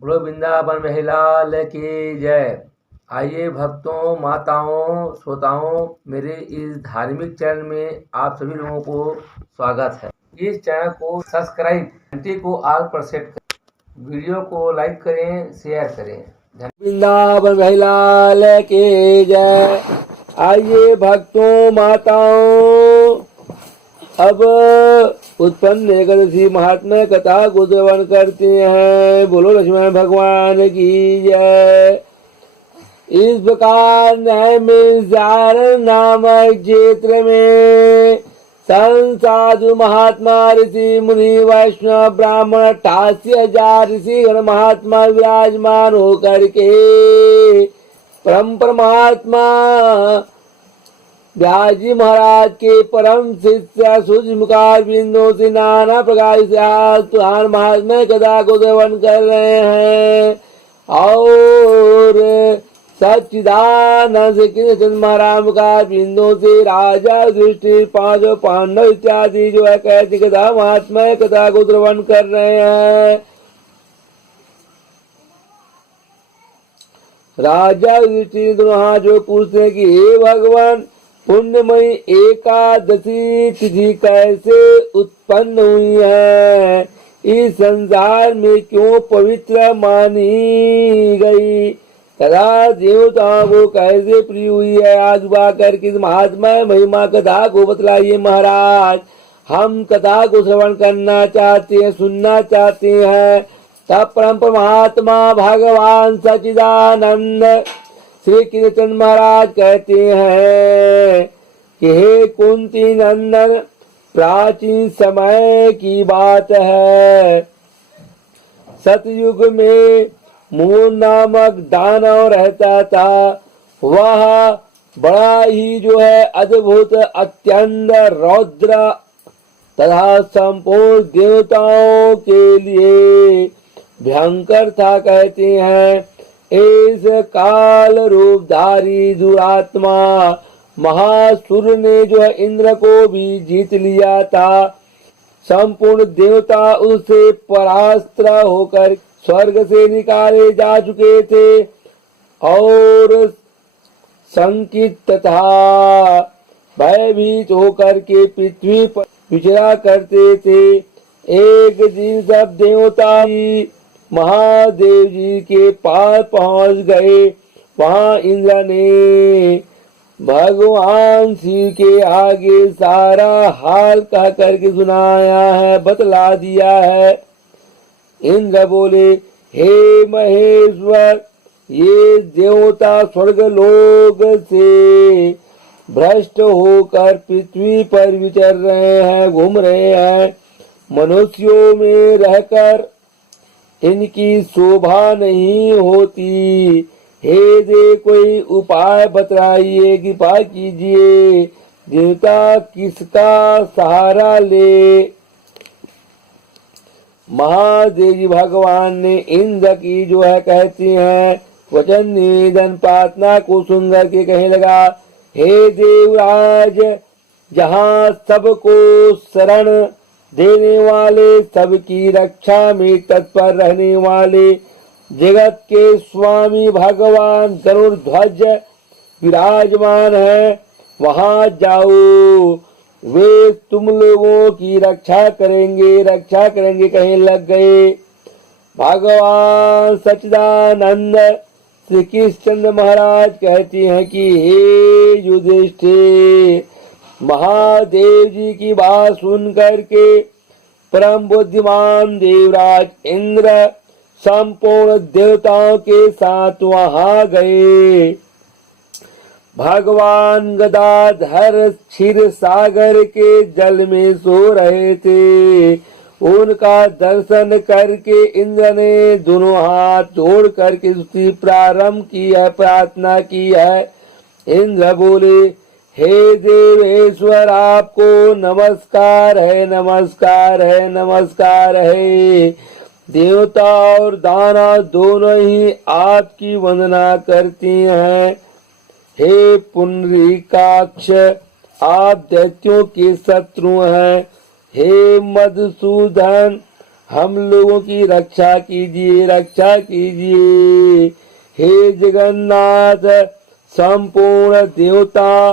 बोलो वृंदावन महिलाल की जय। आइए भक्तों, माताओं, श्रोताओं, मेरे इस धार्मिक चैनल में आप सभी लोगों को स्वागत है। इस चैनल को सब्सक्राइब, घंटी को ऑल पर सेट करें, वीडियो को लाइक करें, शेयर करें। वृंदावन महिलाल की जय। आइए भक्तों, माताओं, अब उत्पन्न एकादशी महात्मा कथा को श्रवण करते हैं। बोलो लक्ष्मण भगवान की जय। इस प्रकार नैमिषार नामक क्षेत्र में संत साधु महात्मा ऋषि मुनि वैष्णव ब्राह्मण 88,000 ऋषि गण महात्मा विराजमान होकर के परम परमात्मा व्यास जी महाराज के परम शिष्य सूर्यमुखार बिंदु से नाना प्रकार से महात्मा कथा को श्रवण कर रहे हैं। और सच्चिदानंद कृष्ण महाराज मुखार बिंदु से राजा दृष्टि पांचों पांडव इत्यादि जो है कहती कथा महात्मा कथा को श्रवण कर रहे हैं। राजा दृष्टि दोनों जो पूछते हैं कि हे भगवान, पुण्यमयी एकादशी तिथि कैसे उत्पन्न हुई है, इस संसार में क्यों पवित्र मानी गई तथा देवताओं को कैसे प्रिय हुई है, आज कर किस महात्मा महिमा कथा को बतलाइए महाराज। हम कथा को श्रवण करना चाहते हैं, सुनना चाहते हैं। तब परम परमात्मा भगवान सच्चिदानंद श्री कृष्ण महाराज कहते हैं कि हे कुंती नंदन, प्राचीन समय की बात है। सतयुग में मूल नामक दानव रहता था। वह बड़ा ही जो है अद्भुत, अत्यंत रौद्र तथा संपूर्ण देवताओं के लिए भयंकर था। कहते हैं इस काल रूपधारी दुरात्मा महासुर ने जो है इंद्र को भी जीत लिया था। संपूर्ण देवता उससे परास्त होकर स्वर्ग से निकाले जा चुके थे और संकित तथा भयभीत होकर के पृथ्वी पर विचरा करते थे। एक दिन सब देवता महादेव जी के पास पहुंच गए। वहां इंद्र ने भगवान शिव के आगे सारा हाल कह करके सुनाया है, बतला दिया है। इंद्र बोले, हे महेश्वर, ये देवता स्वर्ग लोक से भ्रष्ट होकर पृथ्वी पर विचर रहे हैं, घूम रहे हैं। मनुष्यों में रहकर इनकी शोभा नहीं होती। हे देव, कोई उपाय बतलाइए, कृपा कीजिए। देवता किसका सहारा ले। महादेव जी भगवान ने इंद्र की जो है कहती हैं वचन निवेदन प्रार्थना को सुनकर के कहने लगा, हे देवराज, जहाँ सबको शरण देने वाले, सबकी रक्षा में तत्पर रहने वाले जगत के स्वामी भगवान गरुड़ ध्वज विराजमान है, वहां जाओ। वे तुम लोगों की रक्षा करेंगे कहने लग गए। भगवान सच्चिदानंद श्री कृष्ण महाराज कहते हैं कि हे युधिष्ठिर, महादेव जी की बात सुन करके परम बुद्धिमान देवराज इंद्र संपूर्ण देवताओं के साथ वहां गए। भगवान गदाधर क्षीर सागर के जल में सो रहे थे। उनका दर्शन करके इंद्र ने दोनों हाथ जोड़ करके स्तुति प्रारंभ की है, प्रार्थना की है। इंद्र बोले, हे देवेश्वर, आपको नमस्कार है, नमस्कार है, नमस्कार है। देवता और दानव दोनों ही आपकी वंदना करती हैं। हे पुंडरीकाक्ष, आप दैत्यों के शत्रु हैं। हे मधुसूदन, हम लोगों की रक्षा कीजिए, रक्षा कीजिए। हे जगन्नाथ, संपूर्ण देवता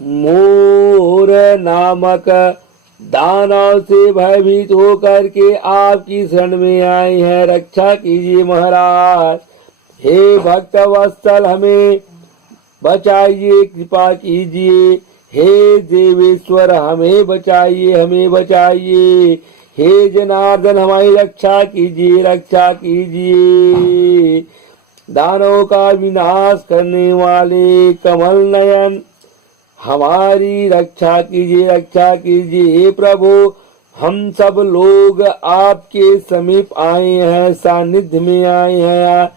मोर नामक दानव से भयभीत होकर के आपकी शरण में आए हैं, रक्षा कीजिए महाराज। हे भक्त वत्सल, हमें बचाइए, कृपा कीजिए। हे देवेश्वर, हमें बचाइए, हमें बचाइए। हे जनार्दन, हमारी रक्षा कीजिए, रक्षा कीजिए। दानवों का विनाश करने वाले कमल नयन, हमारी रक्षा कीजिए, रक्षा कीजिए। हे प्रभु, हम सब लोग आपके समीप आए हैं, सानिध्य में आए हैं,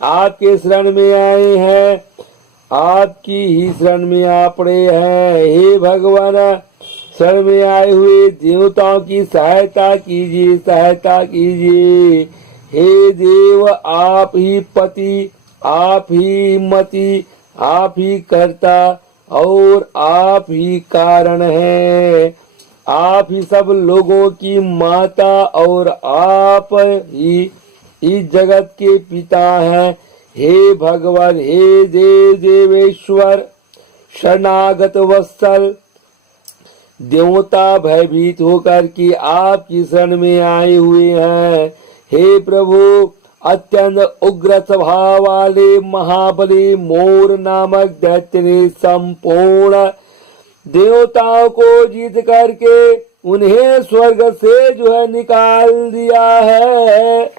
आपके शरण में आए हैं, आपकी ही शरण में आ पड़े हैं। हे भगवान, शरण में आए हुए देवताओं की सहायता कीजिए, सहायता कीजिए। हे देव, आप ही पति, आप ही मति, आप ही कर्ता और आप ही कारण है। आप ही सब लोगों की माता और आप ही इस जगत के पिता हैं। हे भगवान, हे देव देवेश्वर, शरणागत वत्सल देवता भयभीत होकर के आपकी शरण में आए हुए हैं। हे प्रभु, अत्यंत उग्र स्वभाव वाले महाबली मोर नामक दैत्य ने संपूर्ण देवताओं को जीत करके उन्हें स्वर्ग से जो है निकाल दिया है।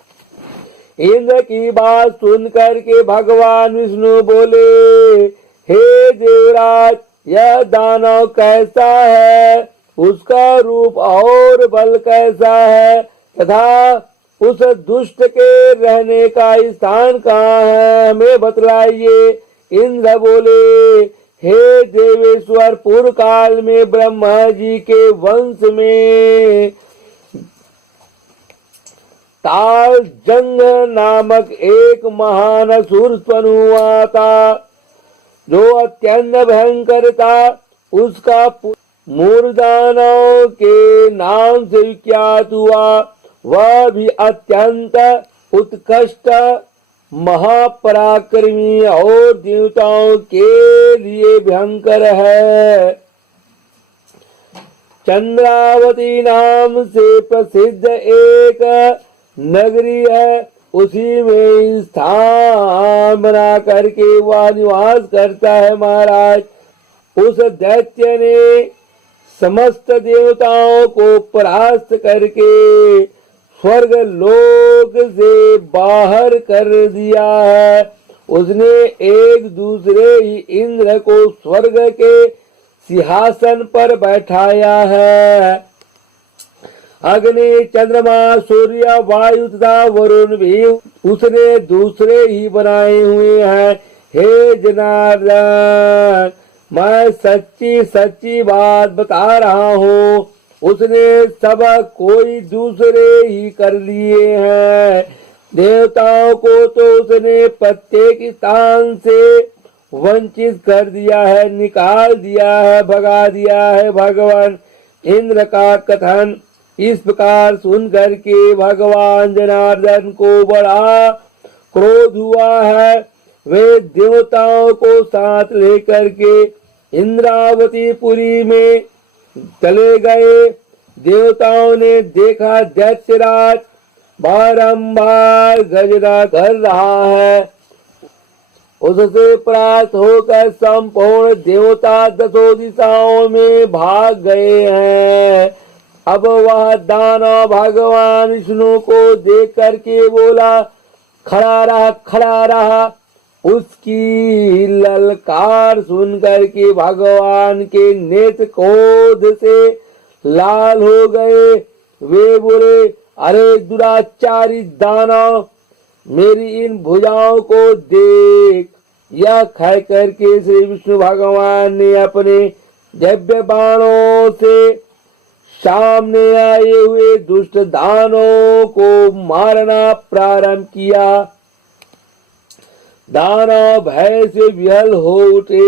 इंद्र की बात सुन करके भगवान विष्णु बोले, हे देवराज, यह दानव कैसा है, उसका रूप और बल कैसा है, तथा उस दुष्ट के रहने का स्थान कहाँ है, हमें बतलाइए। इंद्र बोले, हे देवेश्वर, पूर्व काल में ब्रह्मा जी के वंश में ताल जंग नामक एक महान असुर उत्पन्न हुआ था, जो अत्यंत भयंकर था। उसका मूर्दानव के नाम से विख्यात हुआ। वह भी अत्यंत उत्कृष्ट महापराक्रमी और देवताओं के लिए भयंकर है। चंद्रावती नाम से प्रसिद्ध एक नगरी है, उसी में स्थान बना करके वह निवास करता है महाराज। उस दैत्य ने समस्त देवताओं को परास्त करके स्वर्ग लोक से बाहर कर दिया है। उसने एक दूसरे ही इंद्र को स्वर्ग के सिंहासन पर बैठाया है। अग्नि, चंद्रमा, सूर्य, वायु तथा वरुण भी उसने दूसरे ही बनाए हुए हैं। हे जनार्दन, मैं सच्ची सच्ची बात बता रहा हूँ, उसने सब कोई दूसरे ही कर लिए हैं। देवताओं को तो उसने प्रत्येक स्थान से वंचित कर दिया है, निकाल दिया है, भगा दिया है। भगवान इंद्र का कथन इस प्रकार सुन करके भगवान जनार्दन को बड़ा क्रोध हुआ है। वे देवताओं को साथ लेकर के इंद्रावती पुरी में चले गए। देवताओं ने देखा दैत्यराज बारंबार गर्जना कर रहा है। उससे परास्त होकर संपूर्ण देवता दसों दिशाओं में भाग गए हैं। अब वह दानव भगवान विष्णु को देख करके बोला, खड़ा रहा, खड़ा रहा। उसकी ललकार सुन करके भगवान के नेत्र क्रोध से लाल हो गए। वे बोले, अरे दुराचारी दानव, मेरी इन भुजाओं को देख। यह कह करके श्री विष्णु भगवान ने अपने दिव्य बाणों से सामने आए हुए दुष्ट दानवों को मारना प्रारंभ किया। दानव भय से विह्वल हो उठे।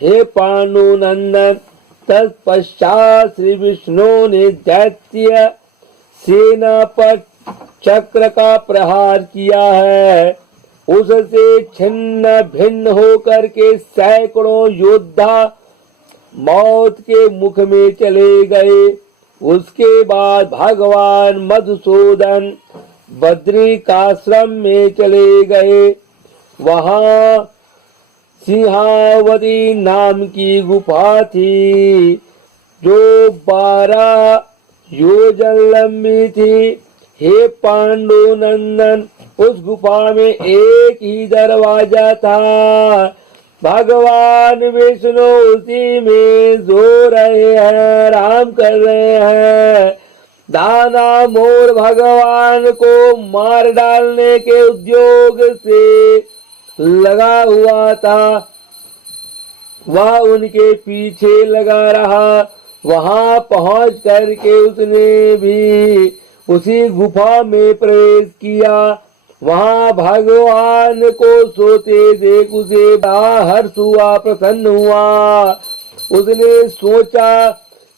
हे पांडु नंदन, तत्पश्चात श्री विष्णु ने दैत्य सेना पर चक्र का प्रहार किया है। उससे छिन्न भिन्न होकर के सैकड़ों योद्धा मौत के मुख में चले गए। उसके बाद भगवान मधुसूदन बद्रिकाश्रम में चले गए। वहां सिंहावती नाम की गुफा थी जो 12 योजन लंबी थी। हे पांडु नंदन, उस गुफा में एक ही दरवाजा था। भगवान विष्णु उसी में सो रहे हैं, आराम कर रहे हैं। दाना मोर भगवान को मार डालने के उद्योग से लगा हुआ था। वह उनके पीछे लगा रहा। वहां पहुंच करके उसने भी उसी गुफा में प्रवेश किया। वहां भगवान को सोते देख उसे बड़ा हर्ष हुआ, प्रसन्न हुआ। उसने सोचा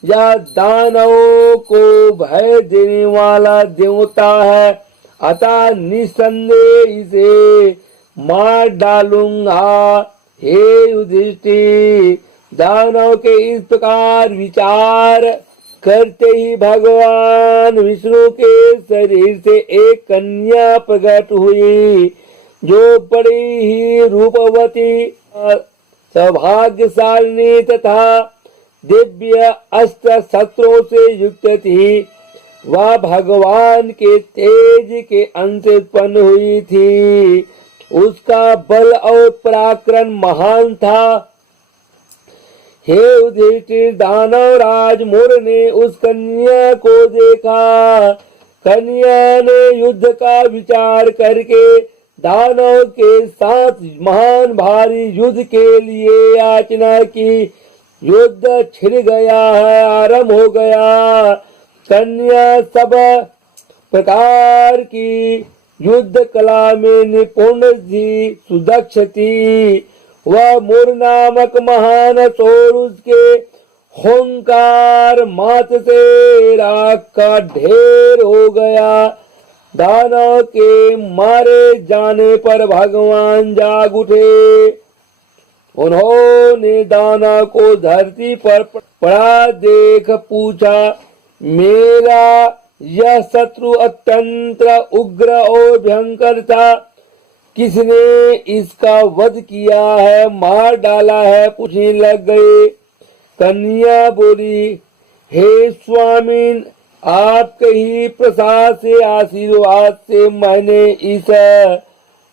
यह दानवों को भय देने वाला देवता है, अतः निसंदेह इसे मार डालूंगा। हे युधिष्ठिर, दानव के इस प्रकार विचार करते ही भगवान विष्णु के शरीर से एक कन्या प्रकट हुई जो बड़ी ही रूपवती सौभाग्यशालिनी तथा दिव्य अस्त्र शस्त्रों से युक्त थी। वह भगवान के तेज के अंश उत्पन्न हुई थी। उसका बल और पराक्रम महान था। हे युधिष्ठिर, दानव राज मोर ने उस कन्या को देखा। कन्या ने युद्ध का विचार करके दानव के साथ महान भारी युद्ध के लिए याचना की। युद्ध छिड़ गया है, आरंभ हो गया। कन्या सब प्रकार की युद्ध कला में निपुण थी, सुदक्ष थी। वह मोर नामक महान असुर उसके हुंकार मात से राख का ढेर हो गया। दानव के मारे जाने पर भगवान जाग उठे। उन्होंने दानव को धरती पर पड़ा देख पूछा, मेरा यह शत्रु अत्यंत उग्र और भयंकर था, किसने इसका वध किया है, मार डाला है? पूछने लग गए। कन्या बोली, हे स्वामीन, आपके ही प्रसाद से, आशीर्वाद से मैंने इस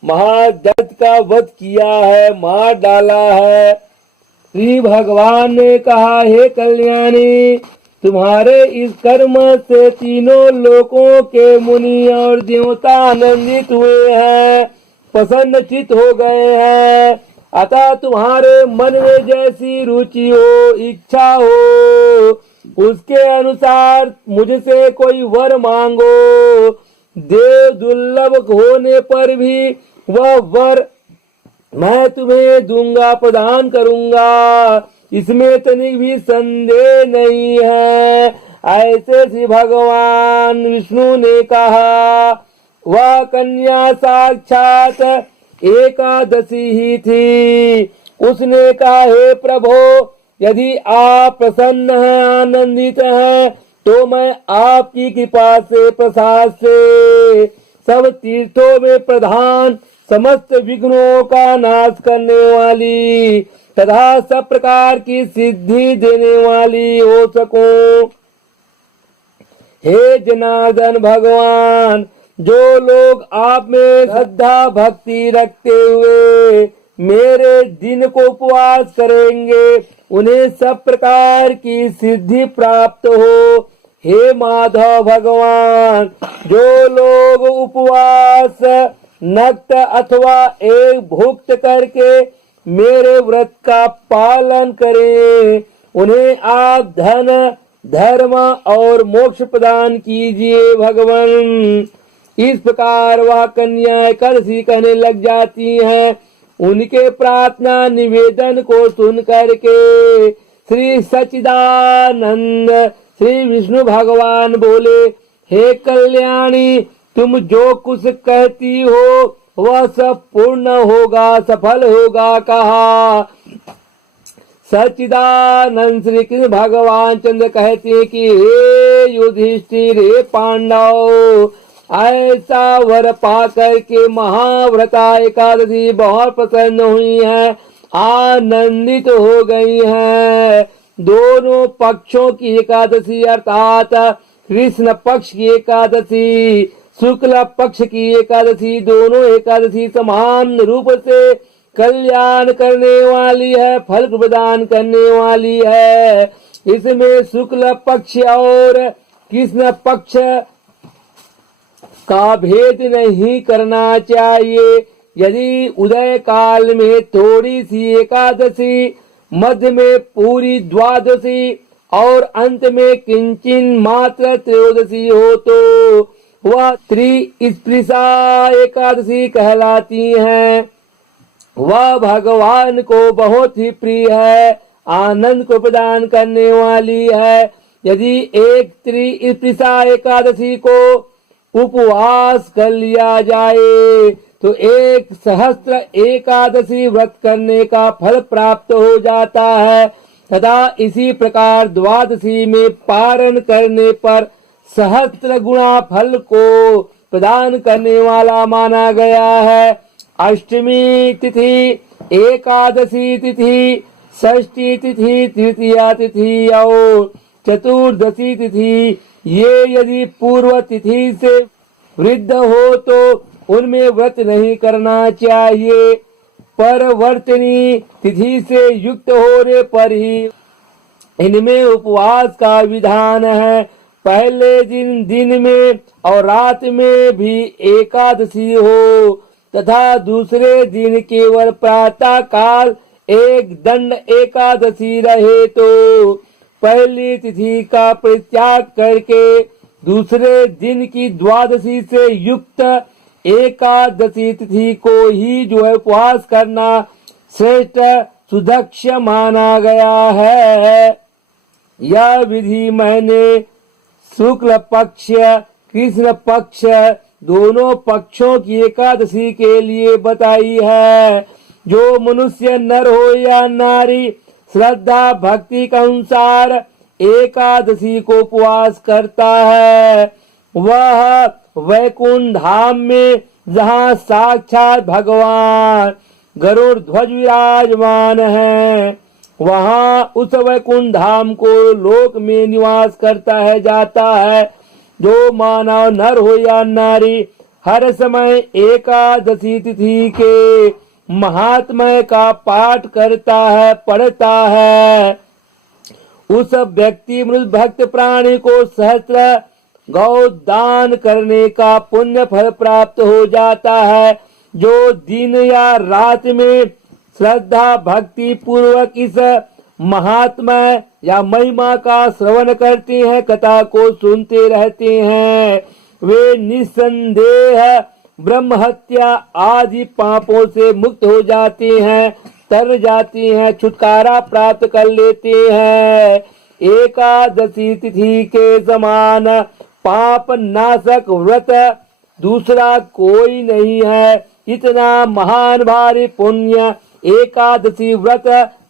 महादैत्य का वध किया है, मार डाला है। श्री भगवान ने कहा, हे कल्याणी, तुम्हारे इस कर्म से तीनों लोकों के मुनि और देवता आनंदित हुए हैं, प्रसन्नचित हो गए हैं। अतः तुम्हारे मन में जैसी रुचि हो, इच्छा हो, उसके अनुसार मुझसे कोई वर मांगो। देव दुर्लभ होने पर भी वह वर मैं तुम्हें दूंगा, प्रदान करूंगा, इसमें तनिक भी संदेह नहीं है। ऐसे श्री भगवान विष्णु ने कहा। वह कन्या साक्षात एकादशी ही थी। उसने कहा, हे प्रभु, यदि आप प्रसन्न हैं, आनंदित हैं, तो मैं आपकी कृपा से, प्रसाद से सब तीर्थों में प्रधान, समस्त विघ्नों का नाश करने वाली तथा सब प्रकार की सिद्धि देने वाली हो सकूं। हे जनार्दन भगवान, जो लोग आप में श्रद्धा भक्ति रखते हुए मेरे दिन को उपवास करेंगे, उन्हें सब प्रकार की सिद्धि प्राप्त हो। हे माधव भगवान, जो लोग उपवास, नक्त अथवा एक भुक्त करके मेरे व्रत का पालन करें, उन्हें आप धन, धर्म और मोक्ष प्रदान कीजिए भगवान। इस प्रकार वह कन्याएं करसी कहने लग जाती हैं। उनके प्रार्थना निवेदन को सुन करके श्री सच्चिदानंद श्री विष्णु भगवान बोले, हे कल्याणी, तुम जो कुछ कहती हो वह सब पूर्ण होगा, सफल होगा कहा। सच्चिदानंद श्री कृष्ण भगवान चंद्र कहते हैं कि हे युधिष्ठिर, हे पांडव, ऐसा वर पाकर के महाव्रता एकादशी बहुत प्रसन्न हुई है, आनंदित हो गई है। दोनों पक्षों की एकादशी अर्थात कृष्ण पक्ष की एकादशी, शुक्ल पक्ष की एकादशी, दोनों एकादशी समान रूप से कल्याण करने वाली है, फल प्रदान करने वाली है। इसमें शुक्ल पक्ष और कृष्ण पक्ष का भेद नहीं करना चाहिए। यदि उदय काल में थोड़ी सी एकादशी, मध्य में पूरी द्वादशी और अंत में किंचिन मात्र त्रयोदशी हो तो वह त्रिस्पृशा एकादशी कहलाती हैं। वह भगवान को बहुत ही प्रिय है, आनंद को प्रदान करने वाली है। यदि एक त्रिस्पृशा एकादशी को उपवास कर लिया जाए तो 1 सहस्त्र एकादशी व्रत करने का फल प्राप्त हो जाता है, तथा इसी प्रकार द्वादशी में पारण करने पर सहस्त्र गुणा फल को प्रदान करने वाला माना गया है। अष्टमी तिथि, एकादशी तिथि, षष्ठी तिथि, तृतीया तिथि और चतुर्दशी तिथि, ये यदि पूर्व तिथि से वृद्ध हो तो उनमें व्रत नहीं करना चाहिए। परवर्तनी तिथि से युक्त होने पर ही इनमें उपवास का विधान है। पहले दिन में और रात में भी एकादशी हो तथा दूसरे दिन केवल प्रातः काल एक दंड एकादशी रहे तो पहली तिथि का परित्याग करके दूसरे दिन की द्वादशी से युक्त एकादशी तिथि को ही जो है उपवास करना श्रेष्ठ सुदक्ष माना गया है। यह विधि मैंने शुक्ल पक्ष, कृष्ण पक्ष दोनों पक्षों की एकादशी के लिए बताई है। जो मनुष्य नर हो या नारी श्रद्धा भक्ति के अनुसार एकादशी को उपवास करता है, वह वैकुंठ धाम में जहाँ साक्षात भगवान गरुड़ ध्वज विराजमान है, वहाँ उस वैकुंठ धाम को लोक में निवास करता है जाता है। जो मानव नर हो या नारी हर समय एकादशी तिथि के महात्म्य का पाठ करता है, पढ़ता है, उस व्यक्ति मनुष्य भक्त प्राणी को सहस्त्र गौ दान करने का पुण्य फल प्राप्त हो जाता है। जो दिन या रात में श्रद्धा भक्ति पूर्वक इस महात्म्य या महिमा का श्रवण करते हैं, कथा को सुनते रहते हैं, वे निस्संदेह ब्रह्म हत्या आदि पापों से मुक्त हो जाते हैं, तर जाते हैं, छुटकारा प्राप्त कर लेते हैं। एकादशी तिथि के समान पाप नाशक व्रत दूसरा कोई नहीं है। इतना महान भारी पुण्य एकादशी व्रत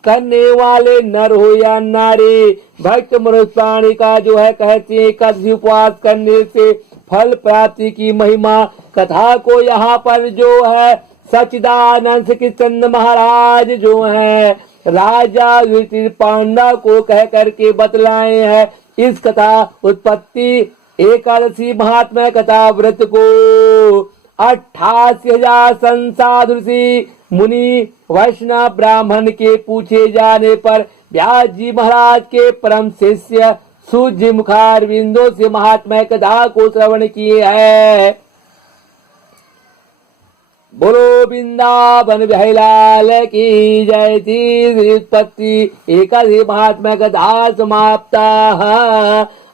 करने वाले नर हो या नारी भक्त मनुष्य प्राणी का जो है कहते हैं एकादशी उपवास करने से फल प्राप्ति की महिमा कथा को यहाँ पर जो है सच्चिदानंद श्री कृष्ण महाराज जो है राजा युधिष्ठिर पांडव को कह करके बतलाए हैं। इस कथा उत्पत्ति एकादशी महात्मा कथा व्रत को 88,000 संसार ऋषि मुनि वैष्णव ब्राह्मण के पूछे जाने पर व्यास जी महाराज के परम शिष्य सूर्य मुखार बिंदु से महात्मा कथा को श्रवण किए है। बोलो वृंदावन बिहारी लाल की जय। थी उत्पत्ति एकादशी महात्मा कथा समाप्ता।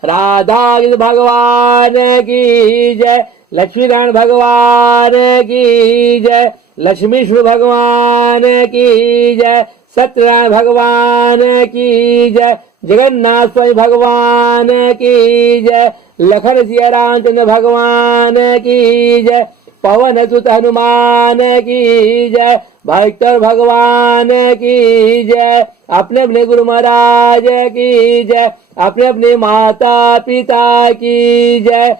राधा कृष्ण भगवान की जय, लक्ष्मी नारायण भगवान की जय, लक्ष्मीश्वर भगवान की जय, सत्यनारायण भगवान की जय, जगन्नाथ स्वामी भगवान की जय, लखन सिया रामचंद्र भगवान की जय, पवन सुत हनुमान की जय, भक्तर भगवान की जय, अपने अपने गुरु महाराज की जय, अपने अपने माता पिता की जय,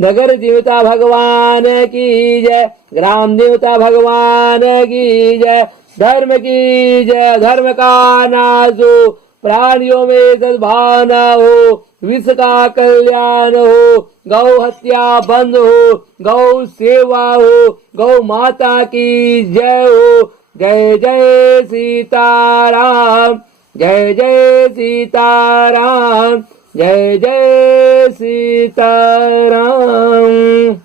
नगर देवता भगवान की जय, ग्राम देवता भगवान की जय, धर्म की जय, धर्म का नाश हो, प्राणियों में सद्भावना हो, विश्व का कल्याण हो, गौ हत्या बंद हो, गौ सेवा हो, गौ माता की जय हो। जय जय सीताराम, जय जय सीताराम, जय जय सीताराम।